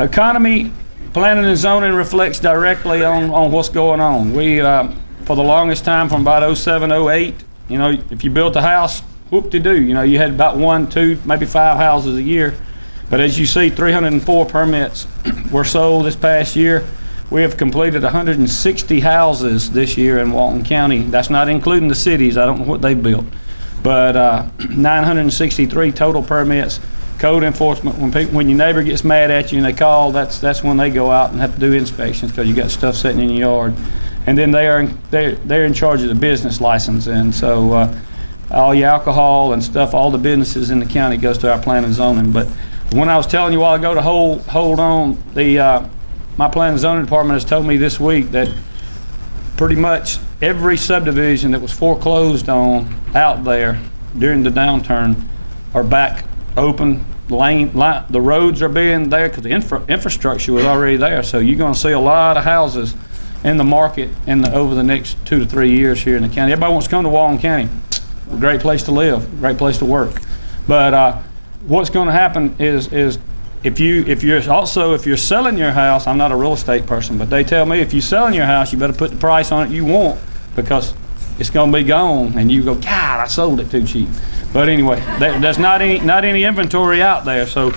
Economy, planning and zoning reflects directly on what's going on. We, for the longest time, from about 07, 08, you know, if you built a house, whoop-de-doo, you know, you had about 1, 2, maybe 5 houses a year. But as you see, 304 permits were sold this past year. We have completed 160 houses this year in Walton County. That's not including the cities. I don't know what they built. But 963 total permits. Code enforcement, when your neighbor gets mad at you and they call, that's when they go out and have to do inspections because you got stuff sitting in your yard. And then they're in charge of the business license. And so all your alcohol and stuff, all the businesses in the county goes to our planning and zoning. But when I was telling you a while ago to hold on, my planning and zoning department has told me this week that pretty much every subdivision that was foreclosed on out there during the downturn are back open. The roads are being there because the infrastructure was already there. So you're going to see a lot of houses in the market over the next 2 to 3 years here in the county. Everybody wants to come to Walton County. A great place to live, great place to work. But what's going to happen is if you're selling your house, I'm not a real estate person, but they tell me if you're selling your house, you better put the price on it you want because it's going to be gone, and you go, God, I sold it too cheap. But anyway, there's not any inventory out there, so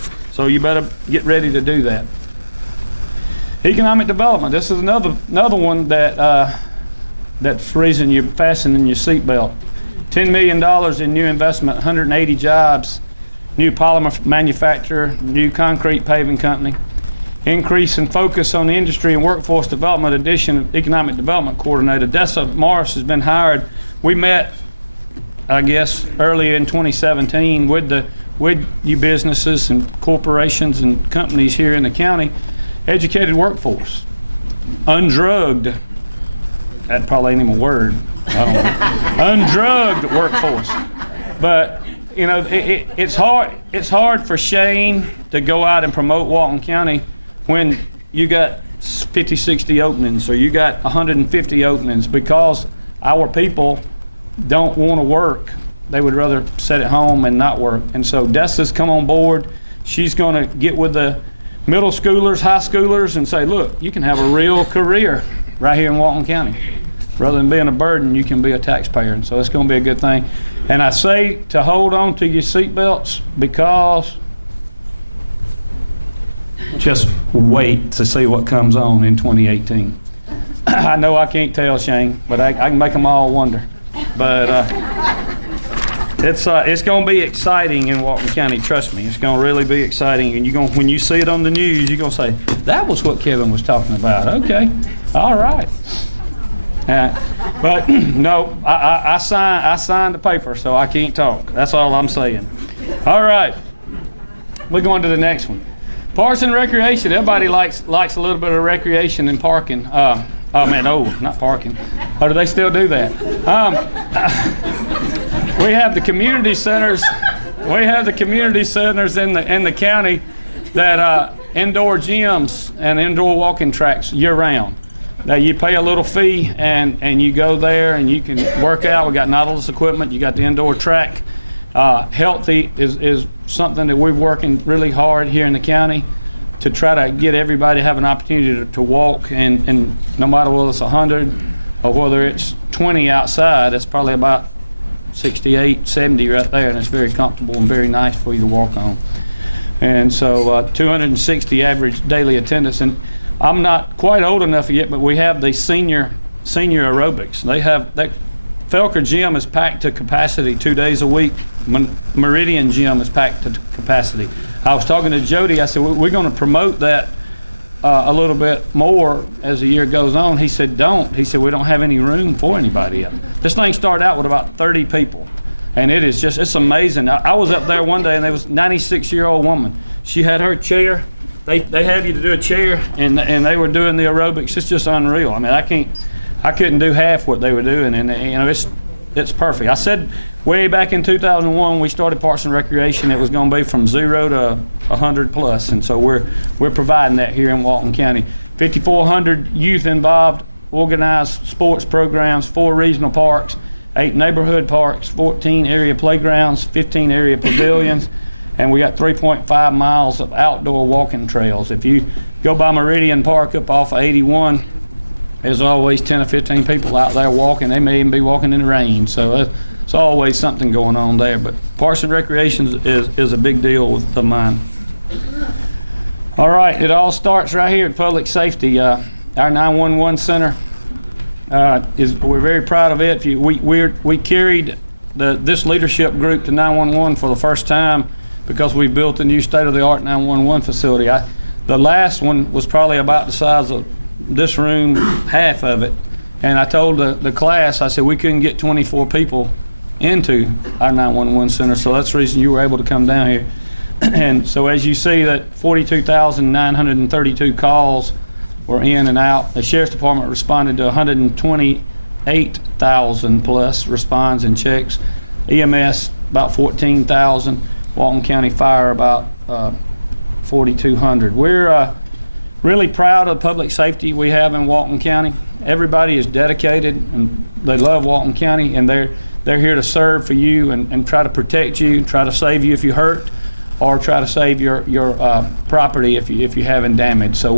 you better get ready to do that. Economic development. This is another one that's the reason you're fastening your seatbelt. $10 million in new investment, 180 jobs, new polymer manufacturer, new concrete paving company. Increase in focus on the industry and workforce development, addition of economic development coordinator. Dessa Morris has been hired. We met, I guess, earlier in 2017 with you businesses and corporations and companies here in the county. Educated workforce, undrugged, that probably ain't even a word, I don't know. Undrugged workforce. But you know, it's hard for Shane to go out and promote Walton County when you got 50, 60 openings or you got 150 openings because our people don't want to work. They would rather sit at home and not work. And so Dessa's come on board. She's going to get with the middle schoolers, high schoolers, and say, look, you can have a real career right here in Walton County. Rather than being a burden, you can be a taxpayer. And so it's going to be a good thing. And I say to hold on to your seatbelts because just wait to see what comes on in 2018. I know I can't tell, Shane, but I can make them all wonder. But it's going to be exciting in Walton County. Trust me, it's going to really be exciting. And when you see it on the news, you're going to say, that was what Kevin was talking about. Okay, all right. But no, I signed the paper, so I can't talk. That's all I'm saying. All right, we're going to the next one. Parks and recreation. Everybody likes a little bit of recreation and parking. Not parking. Or do they still do that? We have the community centers. We have the community centers in the county that indoor gyms and indoor walking tracks year round. Now you pay a little fee and you go there and you can work out. We got Nautilus equipment. You got the indoor track. Healthy is something that we're working really hard here in the county to try to get everybody to have an opportunity to walk, and no matter whether it's 100 or whether it's 20 outside, it's probably about 68, 70 right there, and it's very comfortable and very nice for you to walk on. And so 260 average daily attendance. And I'm not quite old enough yet, but we have the senior aerobics. That Felker Gym is packed to capacity 2 days a week. Meridian Gym is packed to capacity. I was talking to Jody. I said, we're going to promote that a little bit more as the year goes on. He said, don't. He said, we don't have any room for anybody yet. This thing started out with about 30 people. And it's amazing. I was up there one day and there was a 96-year-old woman. She had her chair. They have you to do a chair, and they were doing the aerobics. It's just unreal. I mean, I couldn't do half what they were doing, and it's perfect. I said way back in 2001 we started Parks and Recreation, it was going to be from 0 to 100 plus, and so we're providing that here in Walton County. 5,400 youth involved, organized sports programs, 4 regional parks, 8 neighborhood parks, 14 area playgrounds, 15 area pavilions, And we got 3.5 miles of outdoor walking trails. If you go by Meridian Park up off of 81, there's always 10 or 15 people out there walking. They may even be walking in the rain. So it's always something going on there. But Parks and Recreation is a big deal of mine. All right, it all starts right here at Public Safety. Our 911 center, we're very proud of it. We carried this leadership group to 911 for the first time because we built a new state-of-the-art 911 facility. The last one was probably about the size of this room, half of it. And I told the class, I said, we couldn't get 24 people into our 911 center, so that's the reason you were able to come down here. And so as you see, that 42,932 calls were in and out. The Sheriff's Department responded to 128,000 plus responds and checks. EMS about 14,000. Walton County Fire about 4,200. We're really proud of public safety we have in Walton County. Everybody is dedicated and they love Walton County, and they're here to serve for you and try to protect you, try to save you if you hurt, or try to save your property if you haven't damaged. So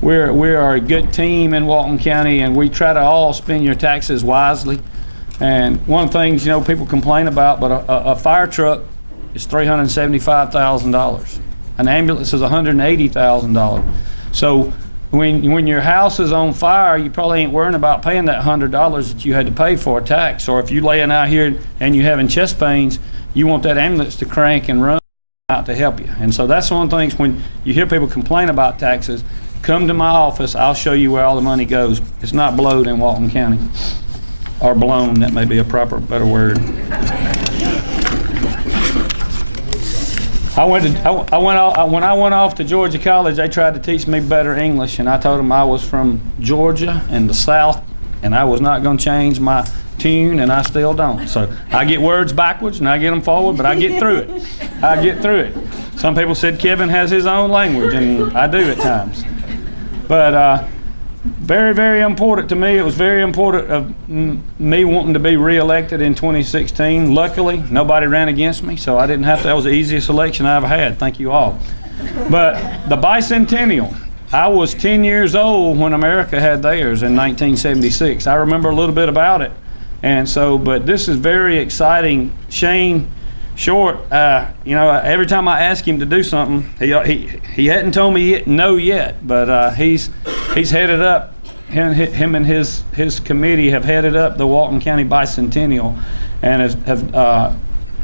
we are a good team in Walton County, and we try to all spend your taxes wisely. And one of the things people complain about, but a fire truck is $375,000. An ambulance is $180,000. So when your house is on fire, you probably ain't worrying about paying that $100 that you had to pay for a tax. Or if you're laying out here and you're having chest pains, you want that ambulance to crank and run out to help you. And so that's one of the things when you hear people complain about taxes, come to my office, I'll show you where all the money goes. It's not blowed in Walton County. Or blown, that may be a better word. When I went off to Georgia College, they tried to teach me better English, and I told them I was from Georgia and the South, and I was not going to change my tune, and I still don't. So I get words backwards and I get them forward, but I get through it. I get through it. Some people said Kevin has his own language, and I do at times. But very, very important to me. It was very important of me wanting to be re-elected in 2016. Luckily, nobody ran against me, so I didn't have to. That was the easiest election I ever had. Thank you all. But the bicentennial, I was 10 years old when America had theirs in 1976. I remember a little bit about it. And so, but this is very exciting. Shane Short, every time I ask him to do something, he hadn't told me no yet, but he's headed up. Him and his committee have headed up the Walton County Bicentennial, and have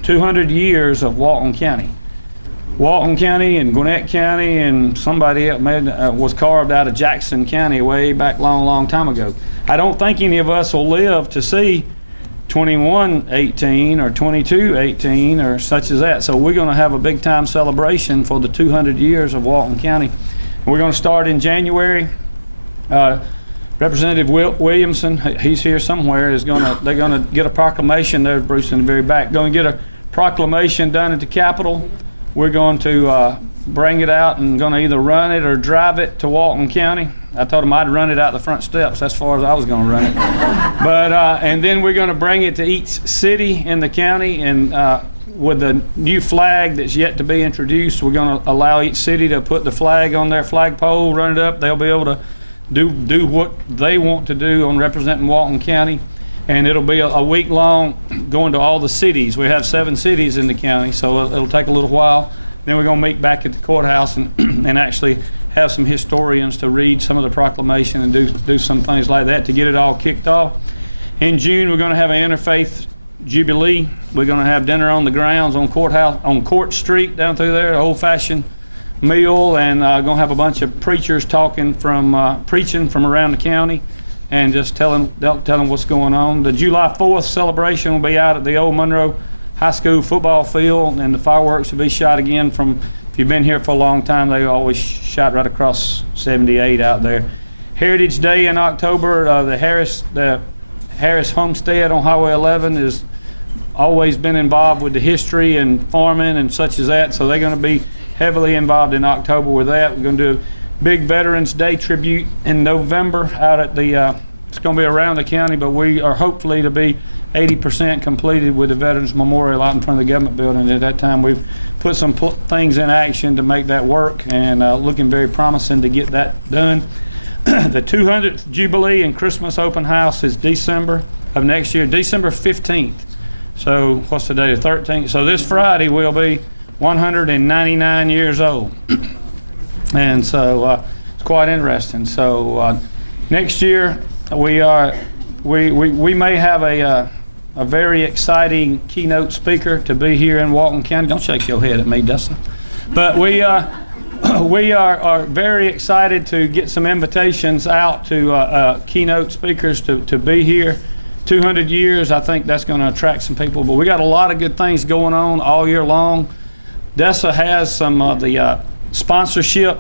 200 years of Walton County. Walton County and Gwinnett County and somebody else was carved out of Jackson County way back long time ago. I don't think any of us will live to see 2118 or 2218 or such as that. So we're going to have a big time celebration for the 200 years of Walton County. And we're going to start in January. Representative Williamson, he's here somewhere, they're going to get a proclamation. There's Bruce in the very back. Going to get a proclamation done at the Capitol. We're going to bring it out and going to either run it or drive it to Walton County. I told him I'd run it out the front steps. That's as far as I was going to run it. But and then we're going to bring it to each city in the county, and with the new flag that's yet to be introduced, we're going to allow each city to put the flag on their flagpole, run it up. They'll be able to do what they want to do on representing Walton County. And it'll be a week long going to all the cities. We have 7 cities in the county, so it'll take a little while. Then we're going to meet back at the courthouse and actually have some historians to read some of the proclamation and do some things like that to get it all kicked off. In June, we're going to have an interfaith jubilee. We're going to have dinner on the grounds on Court Street down through there, old-fashioned meal, and going to have a bunch of preachers preaching from around the county, and just telling what's going on. The July 4th celebration will be out at the old Monroe High School football field, and the fireworks will be shot again from, if you've been here for a long time, they always shot right across 78 out there. Heritage Day in October, the Harris Homestead on Highway 11 has always been involved with the history and farming and such as that, so they're going to be heavily involved in October with that. We're going to do a big Veterans Day tribute in November out at the, it's going to be around the county, but we are hopefully to be 80% completed with the Veterans Memorial out in front of the government building. At that time, we've put some things in action to make that work, and looking very promising to get that done. The 200th Jubilee and Christmas open house is December of next year, December 15th. So what's the day, the 13th? So this Friday we'll be 199 years old. And so it's quite interesting. So next year we may have a very exciting keynote speaker to be here in Walton County. Don't shake your head at me, Dessa. But we are very excited to get some invitations out to keynote speakers to be here. 200 years, I think that's going to attract some people. But we got a lot of good things going on all year long. Dessa has some of the sponsorship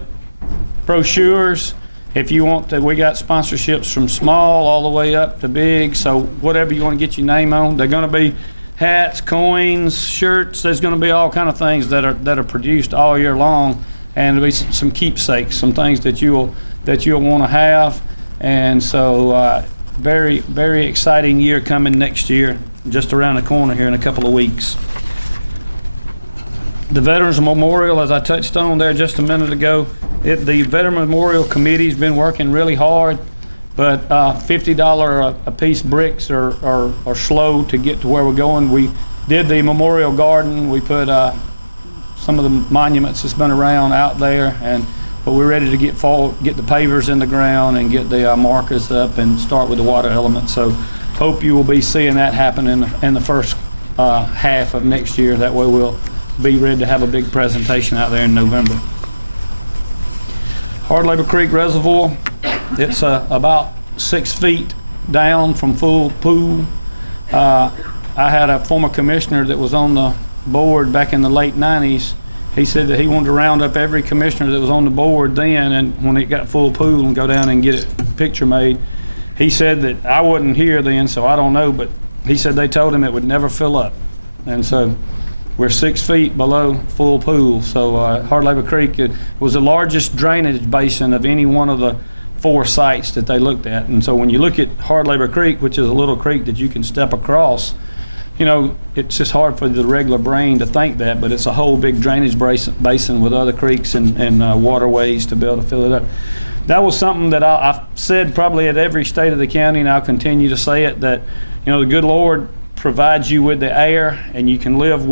brochures. If you want to, we got sponsorships from small all the way up to big. So whatever you want to get your name on, they're going to be hats, coins, shirts. There's going to be all kind of things that are produced all year long, and there'll be some keepsakes, some things that you'll want to have. And so very, very exciting year coming next year, just around the corner here in a couple of weeks. The Veterans Memorial, as I touched on there just a minute ago, the Veteran Memorial Committee's been working really hard, but $50 a piece bricks are slow to get to where we're going. We did the Memorial Garden. We put some of the monuments that's been around out there, but we're ready to get the pavers in the ground and get the markers up and start with the water element. So hope you will be seeing that happen in the first half of next year. That way we'll be ready to have a big presentation out there in November. Hard Labor Creek Reservoir, it's about 6 feet down from full pool. I had a former commissioner that was on the board back in the late 90s. He said that he wanted to round up every commissioner that was on the board then, and when it got full pool, and go down and get a picture made. He said that, I wasn't here then, so I don't know, but he said they told him it would never fill up. And so we're 6 feet below full pool. So Hard Labor Creek was the largest drainage basin of any one of the 4 sites that they looked at. And so when you look at Hard Labor Creek, which is a little creek that you can step across, you know, it's just hard for the regular brain to think that, but it's a whole big drainage basin with other creeks and waterways to be able to fill it up. That was something that I've said probably at every state of the county, and I'll continue to say it, that, you know, the good Lord provides you with the air, and you can't live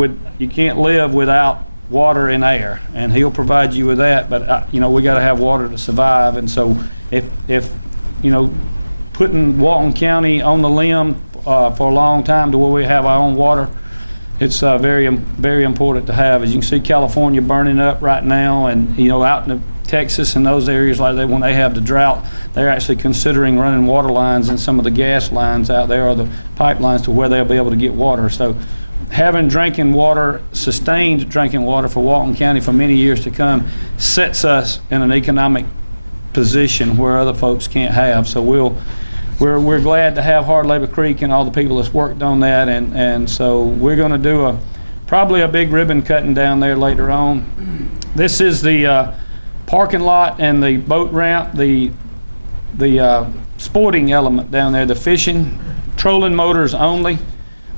without water and air, and He'll provide you with that. But you know, we got to have water to survive. And so if you know, putting Walton County on the limb for a long time to where we have our own water, it's very, very important to have. As you can see, California burning up right now, and you know, out in Texas and those areas like that, when they have the drought, they're actually considering running water lines and some of the gas lines out there, or the pipelines, to where they'll be able to get water. So having drinking water, sustained drinking water for Walton County for many years to come, sets us in an economic position where other folks can't have. So we're glad to have Hard Labor Creek and all the people that's worked on that, and so we're going to do probably a big ribbon cutting down there later on. This is the parking lot and the boat ramp, the sporting element down there, the fishing, trolling motors only.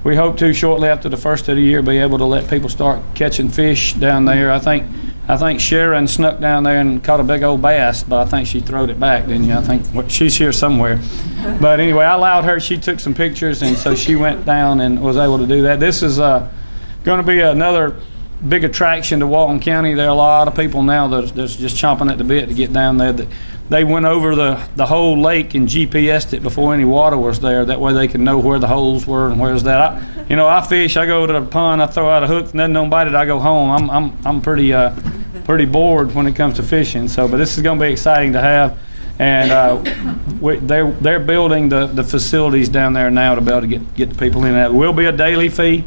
We hope to, shortly after the first of the year, be able to let people start catching fish down there. I think Sharon snuck down there and caught a big old bass, but I think she throwed it back, didn't you? I think she's here somewhere. But anyway, I allowed her. She took some pictures, and so she went down and was able to do that. This is going to be another big attraction to Walton County. There are a lot of people now that's just chomping at the bit to get down there. They went over the whole lake and GPS'd it before any water was there. That way they could know where the holes were and where's that. I fish. I go to the pond. I throw out a hook. Nothing don't bite it. I go home. I'm pretty bored when it comes to fishing. So, but this is going to be exciting to have. And they're building the facilities down there now to be able to get the people in. It will be a daily fee,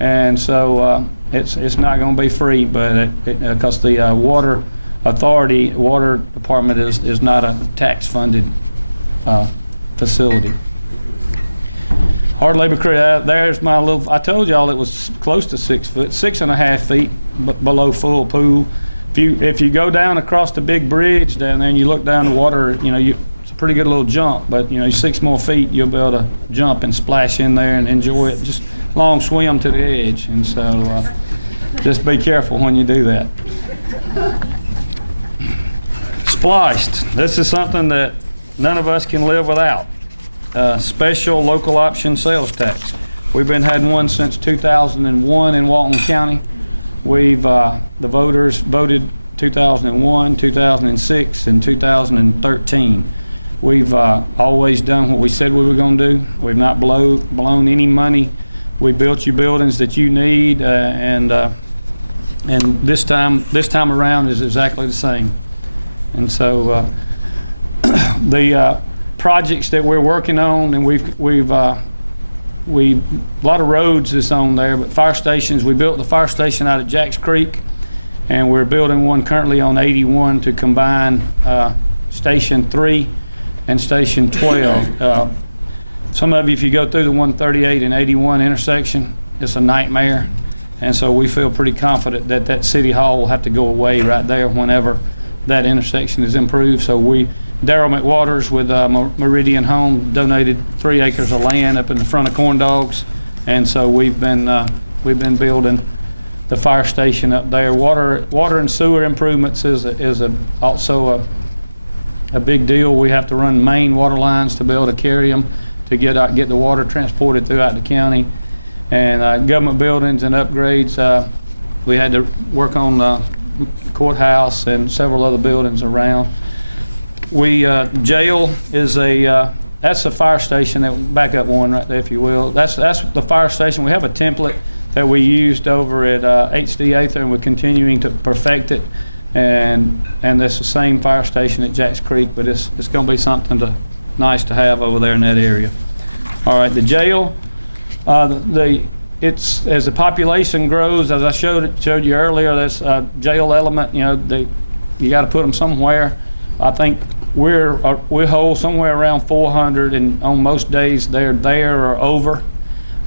and so it's not going to be free, but because the water department is not a tax funded facility. Hard Labor Creek, there's my little, I told y'all it was close to 6 foot, 6.5 feet below full pool. If you go down across the big bridge down there and you look down the water, you know, it's pretty good little jump, but you know, 6 more feet, you'll be able to jump and splash in there and enjoy it. Just long swim to the edge, and so just be careful when you do that. Spliced. This is something that none of us can live without. Special local option sales tax. We've been having one since 2001 in Walton County. We've the voters voted 2001, 2006, and 2013. We've always done what we said we were going to do. We've not blown any money. We built you buildings that you need, and this time around is exactly the same. And so the projects that we're working on, and we've a lot of roads that's on there, but fire stations. We built the fire station out at Jacks Creek, and we're building one currently on 81 to combine Station 3 and Station 12. Some of you, if you go through the 138 and 81 intersection, it's a nightmare, and so we feel pretty confident that that City Hall will have to go away right there whenever that intersection is improved. So Darryl McWaters with Meridian Home donated 3 acres of land up in the front of Corn Dogs, and so we've been building the fire station up there. Water and sewer improvements is also a big deal. We have to run main water lines to be able to carry them to get the water transported throughout the county, and government buildings and upgrades. We had to work on the courthouse and several other buildings around. Jail is that's the fire station. That back up one right there, if you will. That's the fire station. We have a template that we used over at HD Ather, and we're continuing to perfect it. And that's the same fire station at Jacks Creek, but it's going to be something nice to have over there in that area. All right, the jail. It's as the population grows, as I showed you earlier. That's jail element. You know, you got to put them somewhere. I think we hold somewhere around 400, and on most days they're there or over.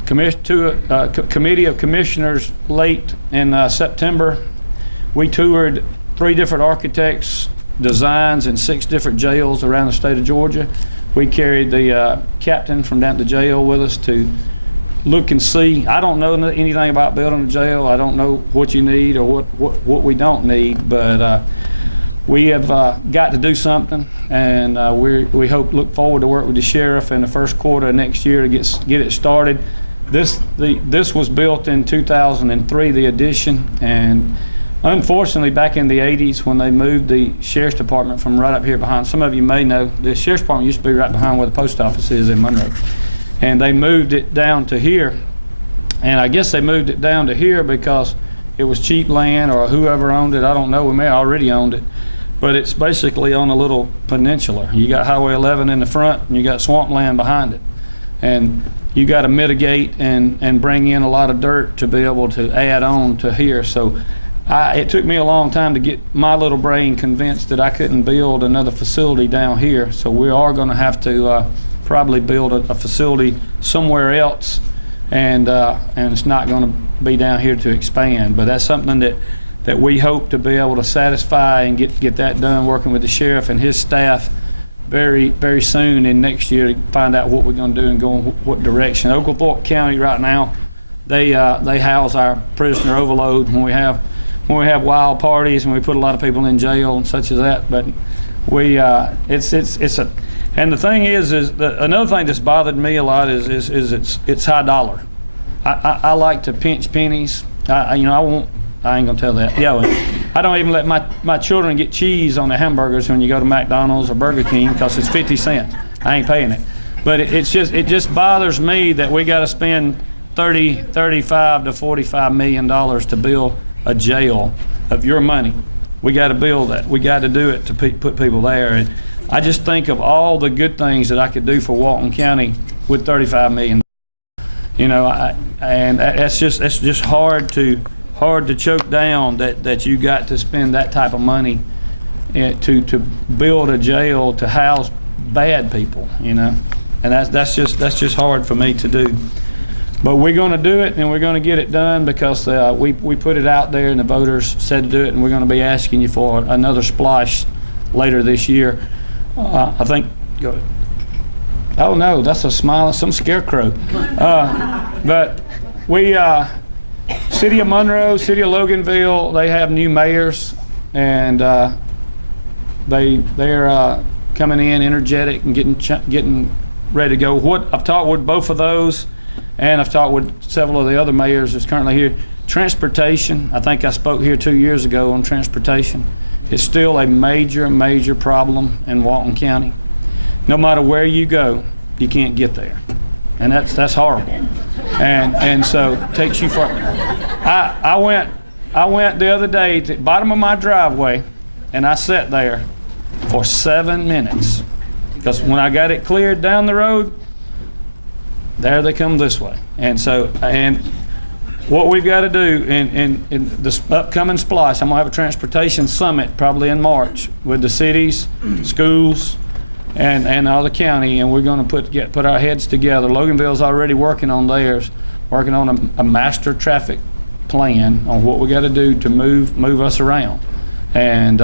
Committee of Commissioners late in September, we toured 3 different architects' designs in 6 different jails around the state of Georgia. We carried the captain from down to the jail with us to look and see. I don't know anything about building a jail. I don't know what you need or what we don't need, but we have got to do something, and look forward to work with the sheriff in the first quarter of next year to get it started. This was built in 2003, the addition, and unfortunately back in the 80s when they moved the sheriff's department from right up here behind, some of you may know, the sheriff's department used to be right behind where the post office is in Monroe, and they moved it down to here, and I guess they moved it down to here because it was cheap land, or whoever owned it, I don't know, we may have already owned it. But it's basically on a little peninsula. You got Highway 11 in the front, and you got swampland behind it. And you got to mitigate and bring in a lot of dirt to be able to add on to here. So it took me a long time to get my little brain convinced that I couldn't build another facility down here. So we are going to have to probably build a facility somewhere else, and it's not going to be down here to expand. But that's something that we hope to be able to satisfy and get that done, working with the sheriff and his staff very, very soon in next year to find out what we're going to do and go in what direction. Oglethorpe County right now, they house our prisoner overload when we have wild parties and we put a lot of people in jail and such as that. But and the thing is that another thing that's bothered me a lot is it's high dollar. I like to pinch pennies. I ain't gonna tell that. Yeah, I don't even let my children get cheese on the hamburgers when you go to McDonald's or Burger King because it's 50 cents. I ain't paying it. But it just bothers me that we got to spend $35 to $45 million to build a jail of your money. We got to build that. We got to do it to put people there. And I just think of all the good things that I could do for Walton County with $35 million. You know, and that's just hard to choke down that you got to spend that type of money to build a jail to house bad people, you know, and that's just hard for me to do. But we're going to do it, and we're going to get it done because we put it out there and the voters said to do it, and we're going to be asking you for another splash later this year. I think Go ahead. Oh no, that's a smile, some scarecrow. But we, City of Monroe, City of Loganville, they have new mayors, and they're coming in energetic and getting ready to go. What I've talked with both of those, and I've talked with several of the other mayors that's currently here. Transportation, I think I spoke here 2 years ago on transportation. It's still a major problem in Walton County. No matter where you go, you can't get there, and that's horrible. And so it takes you far. I went the other day to the bottom of my driveway, and I sat there for 7 minutes, because when I got it cleared down the road, there they come this way. And so, and what we've got to do in this upcoming splash, I'm gonna have a transportation summit probably in March with the cities, schools, and all the county, and we're gonna put our heads together. Loganville's already working on theirs, working on a master traffic plan on what we got to do to move us around. And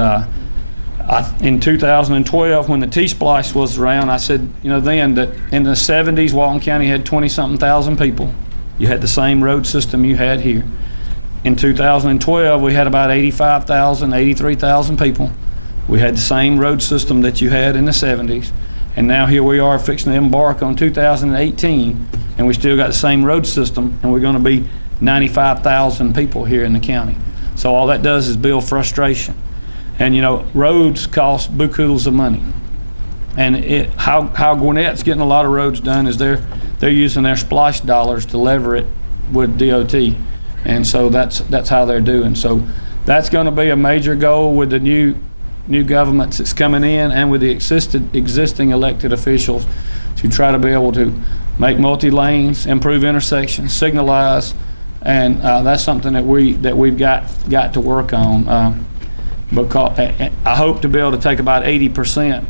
in 2012, when the T-Splice was around, I said, then that in the 70s, Walton County had 20-something thousand people. You had the same road system you had here. In 2012, we had about 85,000, 83,000 people. We had the same road system that you had in the 70s. And now here we are fixing to embark on 2018, and we still got the same road system, and we're going to be 95,000 people here in the county. So all that does is build frustration. And roads cost bukus of money. And how Gwinnett's getting a lot of roads done is they're using their splash dollars to lever it with DOT. And so that's how they're doing. So that's going to be a major goal with the new governments that's coming in, and with the existing elected officials, to try to be able to make multi-lanes, improve intersections, signalize, and that's something that we've got to work on. Because I hope to be able to take about 80%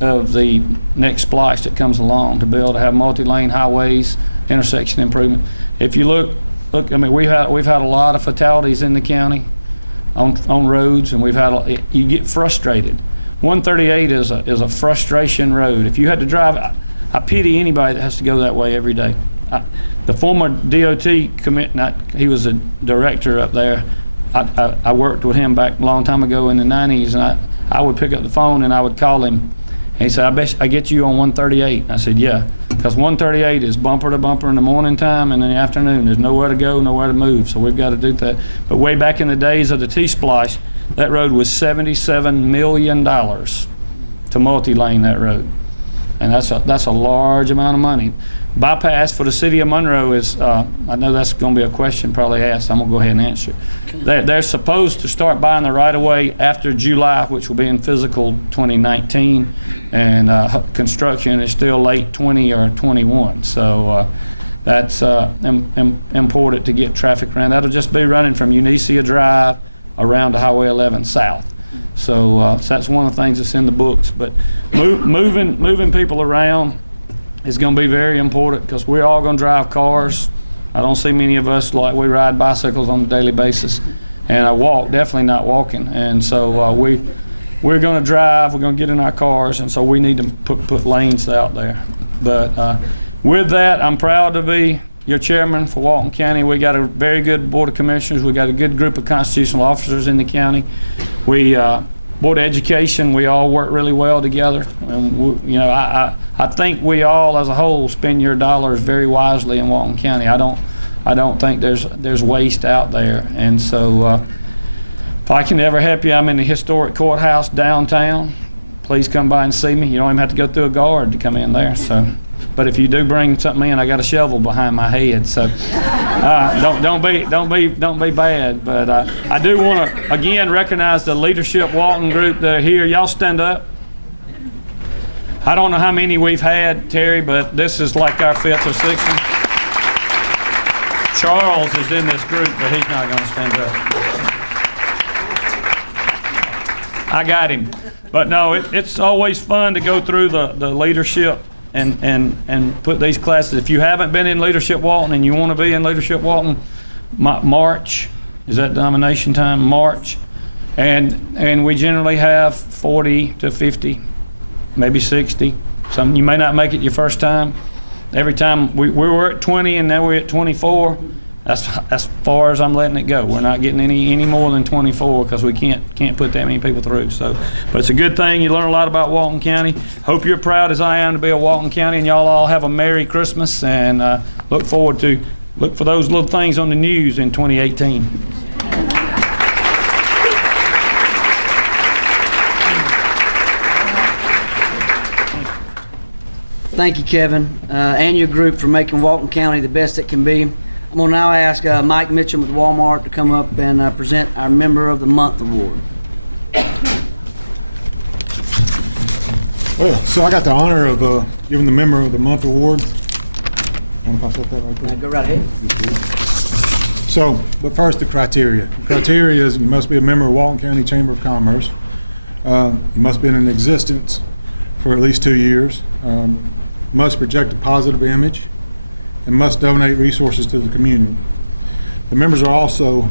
of the next splash that comes along to be able to have multi-lane highways, intersection improvement. If you look, I mean, we've had a lot of fatalities in the county on roads, and you get frustrated. 138 is a frustration road. If you had to drive, I pity anybody that has to go that way every day. The former DOT he was a director up there. I worked with him back a long time ago in the 90s, and I would pick up the phone and I would call him, and he said, "I bet I get you on 138." And I said, "Yeah," because 138 is bumper to bumper in the morning time, and in the afternoon there's nowhere to go, nowhere to move. So we've got to do that. But way back in the days of the T-Splice, that road was $77 million to multi-lane that road, and that's a large amount of money. Bypass for the City of Monroe is, I know that's going to be a question probably asked. I'm going to go ahead and answer it. They're supposed to start buying the right-of-way after July, which will be in physical 2019, and construction is still late 20 or 21. So that's important to get traffic around. That'll just be running from Unicia Drive around to Highway 11 South. So that's one of the things that's in the books. But moving people around is going to be very important, because we're all going to drive cars. I don't see many of us we ride bicycles on a daily basis, and I walk, definitely not walking. And so we're going to drive, we're going to get in our cars, and so we need to put lanes out there. But with that, I'm proud to be your chairman for Walton County. We got a very good board of commissioners. We got a good group of constitutional officers in the county. Board of Education, we all work really well together, and I think we all as a whole spend your dollars very wisely in Walton County. I don't think there's waste out there. And so if I can ever help you, I'm in the historic courthouse downtown. Please come by and see me. You don't even have to go through a guard to come in there. So, but if you do bring something in, I got a shovel behind my head. So don't be bad. But I do want to again recognize the Leadership Walton group that are here. Y'all stand up. I don't know how many we've had, Terry, but this is like our 5th or 6th one. Charles is in this group, but he's not going to stand up. I got him. But no, it's always fun to go through the leadership and put these classes. If you haven't been in Leadership Walton and you want to be in Leadership Walton, March, is that nomination time? March. And we generally have 40 to 50, maybe 60 You may not make it your first time. Every time we were at 20 and now we're at 24. That's as far as I'm letting it go. We're not getting any more than 24 because we can't put that many people through. So, but it's a good thing. You learn a lot about Walton County. Hope you're proud as I am to be a Walton County, and y'all all have a Merry Christmas, and look for those little things on the news in 2018. Thank you, Kevin, and your group for making Walton County the best it can be. I'm going to now ask Mike Mitchum with Walmart to come up and present our Member of the Month award. Well, so I got the honor of giving the Member of the Month award. I don't know if I said that right there. Go right ahead. So, but first, the criteria. The criteria is you must be a member of Walton County Chamber of Commerce. You must be in existence for at least 2 years. Must project a positive image, and must donate resources to the community. The members are also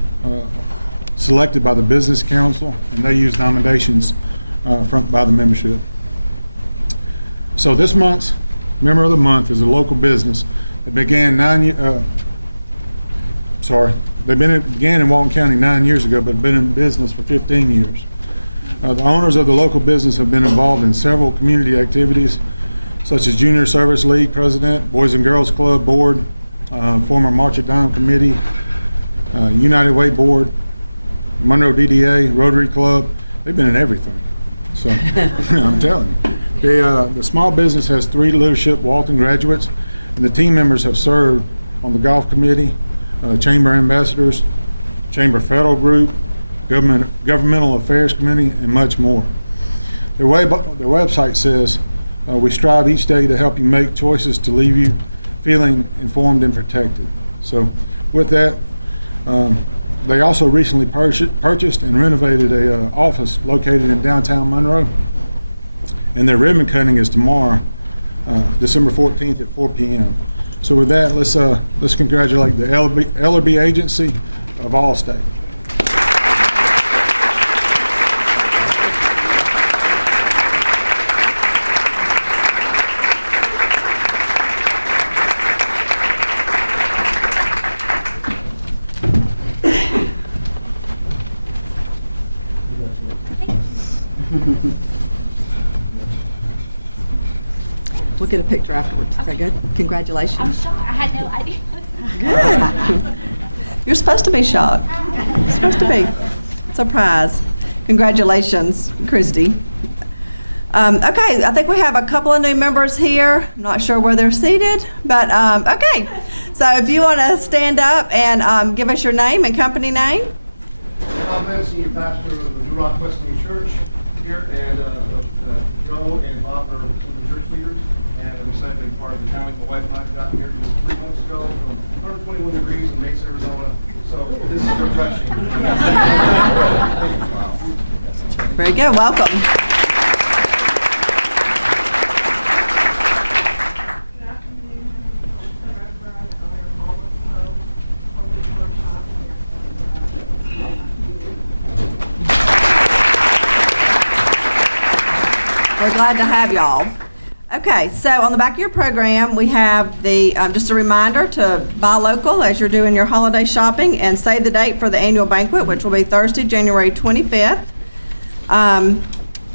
selected by the Business Council, and they use nominations by the membership. So this month's Member of the Month is a local business that began began in Walton County 9 years ago, but have been in business for 15 years. The owners of the local business have been involved in several community activities, such as Junior Service League President, Boys and Girls Club Board, former March of Dimes Committee, United Way Board, Monroe DDA, Rotary Club. They've been in everything. So I'm telling you. The small business has 3 Leadership Walton graduates, and the team members have served on the Golf Committee, Chamber Ambassadors, Chamber Federal Group, Governmental Affairs Committee, and much more. Their website says, we strive each day to help you make choices to leave you feeling informed and protected. So with that, they also recently purchased and renovated a office located in downtown Monroe. And their ribbon cutting is tomorrow, December 14th at 4 p.m. So with that, let's congratulate the Ellerby Agency of Allstate. We'll get a picture afterwards. Is that good? Congratulations. I'm shocked. I had no idea. Good. You're supposed to be shocked. You're supposed to be. Surprise. Congratulations, Christy. Okay, I think we have a couple of new members here. I'm not sure where they're seated, but okay. So if you want to stand up and give us your name and company name. I'm the senior pastor of the Blue Rock Wesleyan Church here, and Joe and Bob are some of the church leaders, and I'm excited to be part of the family. My wife and I got here just 3 months ago from 121 degrees in Mesa, Arizona, so this is refreshing. Very good. Welcome. We're glad to have y'all. Okay, so on the back of your program, we have the just a reminder to buy local as you're doing your holiday shopping, and save the date for the annual banquet, which will be Thursday, January 25th.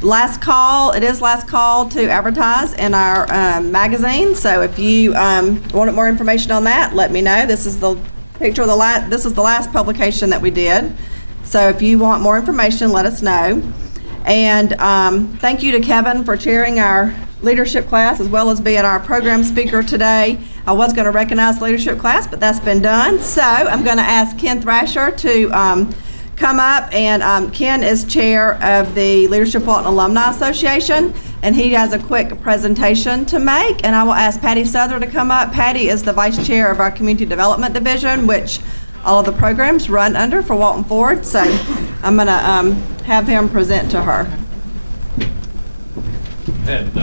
Last call to advertise in our magazine. So if you wanted more information on that, let me know. This is the picture of this is the last publication that we did. So if you want more information, let us know. And thank you to Kevin for chairing our leadership class, as well as being our program speaker today. I was going to recognize the leadership class, but that's been done. So I'm going to ask Ken Thrasher to come up, and Ken is chair of the Leadership Walton Alumni Association, and he has a quick presentation to make. And I will ask Patty Souther to come up. Patty is the vice chair of our Community Development Division, which all of the programs run under for Walton Ford. So I'm going to have him present to her. And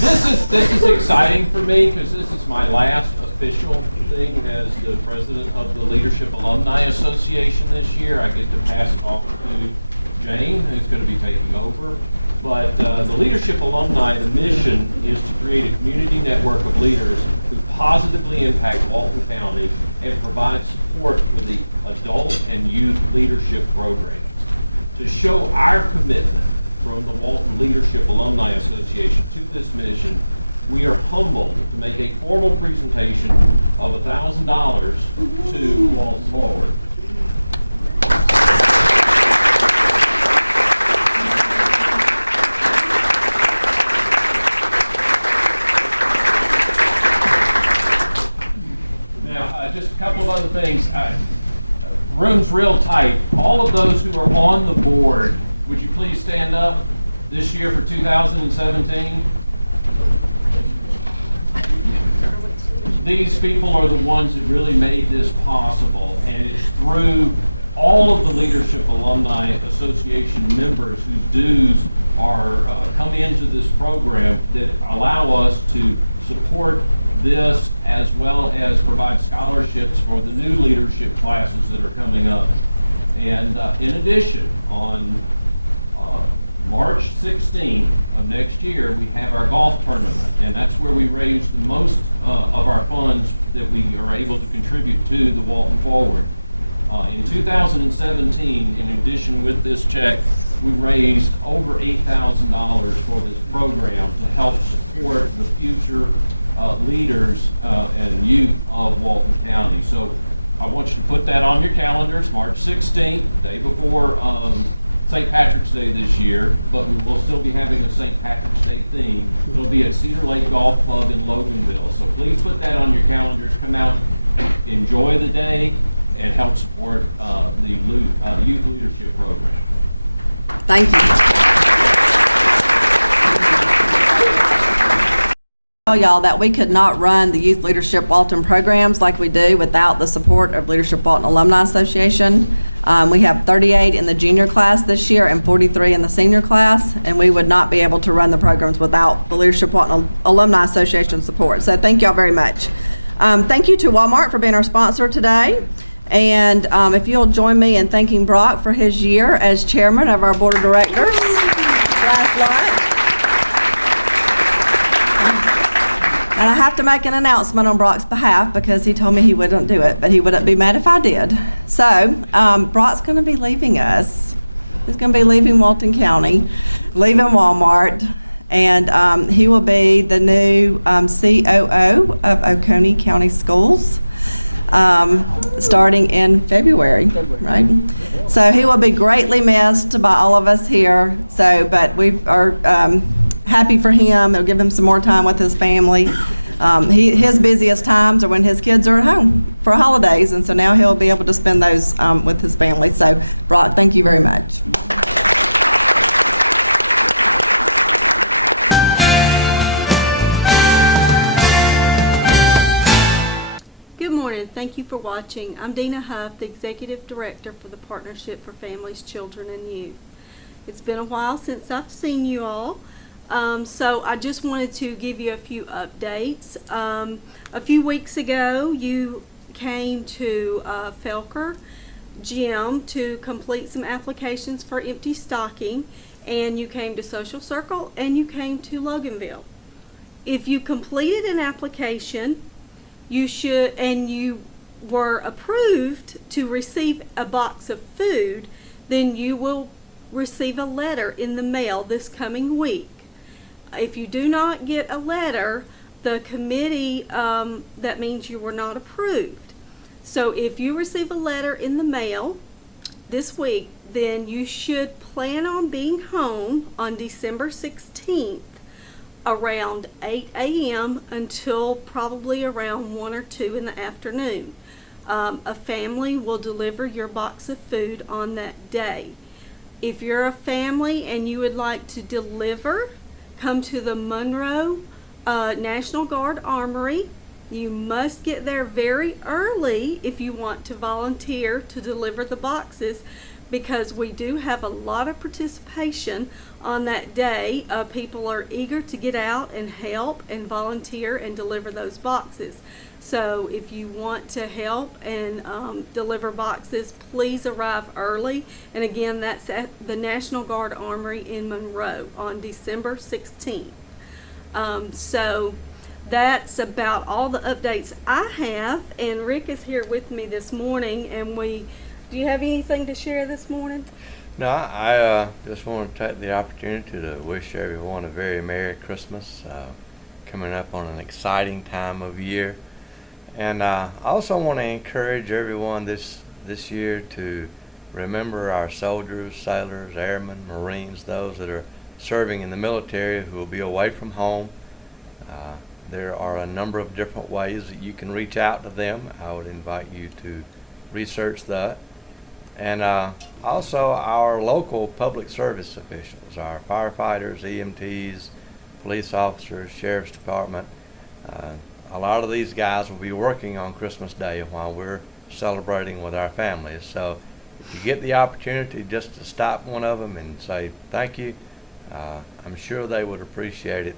this is exciting for me because this is my last official thing as the president of the Leadership Alumni Association this year. I get to pass it off to Jane, who's going to be taking over. But the Leadership Alumni, the mission is to create a community network of leaders who positively impact Walton County and provide support for the adult and youth leadership programs. To show our commitment from the Walton Leadership Alumni Association to this mission, we are humbled to make a formal presentation of $1,000 to Walton Forward. Now, just a couple of other things. Room's real tight. All of those who are on the board, would you please stand up this year for 2017? These people are the ones that really made this possible, and it's through all of the Leadership Alumni Association members whose dues are come into this program that allow us to support this, as well as provide scholarships for the new leadership classes that are coming up. And in addition, on March 16th of next year, we have our golf tournament, and that's where we raise the most of our funds that we are able to contribute to the Walton Forward. In 2017, in addition with this check, we raised over $8,000 for this program to help support the future leaders and youth of Walton County. So I want you to put that on your calendars, March 16th, day before St. Patrick's Day this year, but we will still be having a St. Patrick's Day theme. It'll be at Cedar Lake Golf Club in Loganville. So please put that on your calendars. Come out, enjoy the day, and help support the Youth Leadership Program. Thank you. Tell y'all that we could not run the Youth Leadership Walton programs like we do without the support of Leadership Walton Alumni Association. We have 38 in the junior class this year and 43 in the senior class, and we would not be able to run the programs without the Leadership Walton Alumni Association support. So thank y'all very much. Thank you to Walmart for being our sponsor today. And if you'll join me in thanking Brock for his year as chairman of our board of directors last night. And I have to make an announcement on Brock's behalf because he told me he wouldn't do it, but he wouldn't be mad if I did. So Brock's going to be leaving us. He's going to be leaving Walton County, leaving Walmart, and he will be the new COO of Oconee County Schools starting in February, right? So he will be greatly missed by all of us here. So, but we are happy for him. It'll give him some more time with his family. His busiest times are when his kids are at home for holidays, and so now he'll be able to spend those with his family. So, Brock, thank you very much. Good morning. Thank you for watching. I'm Dina Huff, the Executive Director for the Partnership for Families, Children, and Youth. It's been a while since I've seen you all. So I just wanted to give you a few updates. A few weeks ago, you came to Felker Gym to complete some applications for empty stocking, and you came to Social Circle, and you came to Loganville. If you completed an application, you should, and you were approved to receive a box of food, then you will receive a letter in the mail this coming week. If you do not get a letter, the committee, that means you were not approved. So if you receive a letter in the mail this week, then you should plan on being home on December 16th around 8 a.m. until probably around 1 or 2 in the afternoon. A family will deliver your box of food on that day. If you're a family and you would like to deliver, come to the Monroe National Guard Armory. You must get there very early if you want to volunteer to deliver the boxes, because we do have a lot of participation on that day. People are eager to get out and help and volunteer and deliver those boxes. So if you want to help and deliver boxes, please arrive early. And again, that's at the National Guard Armory in Monroe on December 16th. So that's about all the updates I have. And Rick is here with me this morning. And do you have anything to share this morning? No, I just want to take the opportunity to wish everyone a very Merry Christmas, coming up on an exciting time of year. And I also want to encourage everyone this year to remember our soldiers, sailors, airmen, Marines, those that are serving in the military who will be away from home. There are a number of different ways that you can reach out to them. I would invite you to research that. And also our local public service officials, our firefighters, EMTs, police officers, sheriff's department. A lot of these guys will be working on Christmas Day while we're celebrating with our families. So if you get the opportunity just to stop one of them and say thank you, I'm sure they would appreciate it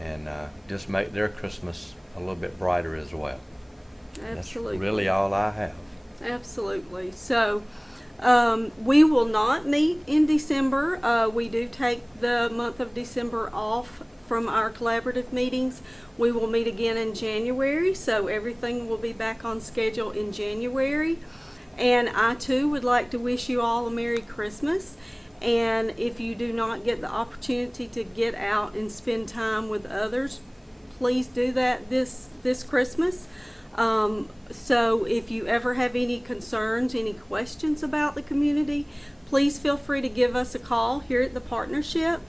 and just make their Christmas a little bit brighter as well. Absolutely. That's really all I have. Absolutely. So we will not meet in December. We do take the month of December off from our collaborative meetings. We will meet again in January, so everything will be back on schedule in January. And I too would like to wish you all a Merry Christmas. And if you do not get the opportunity to get out and spend time with others, please do that this Christmas. So if you ever have any concerns, any questions about the community, please feel free to give us a call here at the partnership.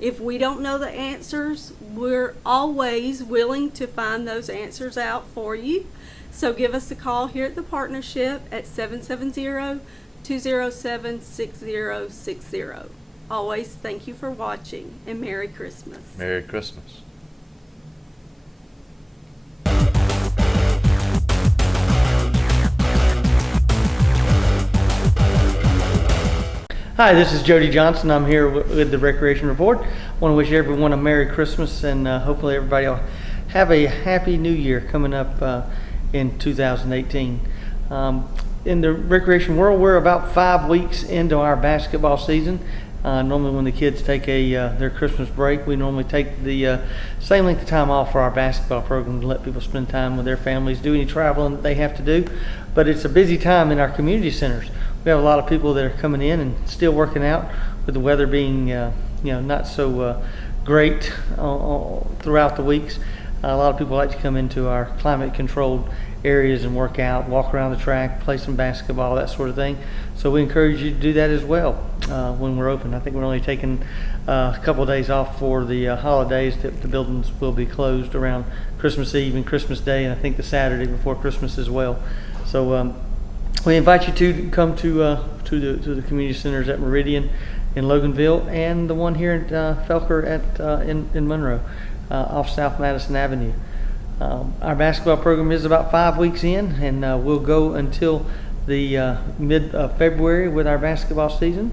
If we don't know the answers, we're always willing to find those answers out for you. So give us a call here at the partnership at 770-207-6060. Always thank you for watching, and Merry Christmas. Merry Christmas. Hi, this is Jody Johnson. I'm here with the Recreation Report. I want to wish everyone a Merry Christmas, and hopefully everybody will have a Happy New Year coming up in 2018. In the recreation world, we're about 5 weeks into our basketball season. Normally when the kids take their Christmas break, we normally take the same length of time off for our basketball program to let people spend time with their families, do any traveling that they have to do. But it's a busy time in our community centers. We have a lot of people that are coming in and still working out, with the weather being not so great throughout the weeks. A lot of people like to come into our climate controlled areas and work out, walk around the track, play some basketball, that sort of thing. So we encourage you to do that as well when we're open. I think we're only taking a couple of days off for the holidays. The buildings will be closed around Christmas Eve and Christmas Day, and I think the Saturday before Christmas as well. So we invite you to come to the community centers at Meridian in Loganville, and the one here at Felker in Monroe, off South Madison Avenue. Our basketball program is about 5 weeks in, and we'll go until the mid-February with our basketball season.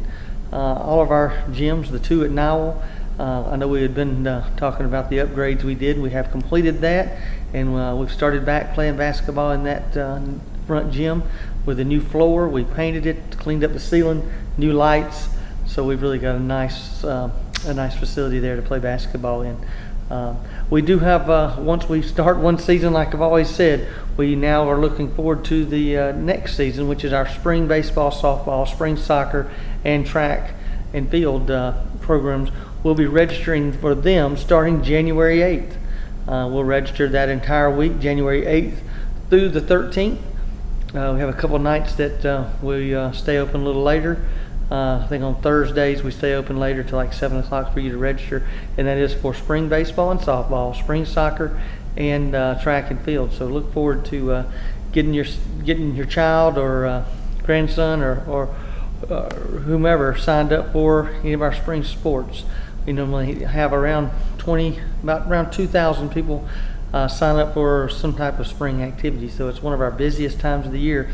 All of our gyms, the two at Nowell, I know we had been talking about the upgrades we did. We have completed that, and we've started back playing basketball in that front gym with a new floor. We painted it, cleaned up the ceiling, new lights. So we've really got a nice facility there to play basketball in. We do have, once we start one season, like I've always said, we now are looking forward to the next season, which is our spring baseball, softball, spring soccer, and track and field programs. We'll be registering for them starting January 8th. We'll register that entire week, January 8th through the 13th. We have a couple nights that we stay open a little later. I think on Thursdays we stay open later till like 7 o'clock for you to register, and that is for spring baseball and softball, spring soccer, and track and field. So look forward to getting your child or grandson or whomever signed up for any of our spring sports. We normally have around 2,000 people sign up for some type of spring activity. So it's one of our busiest times of the year.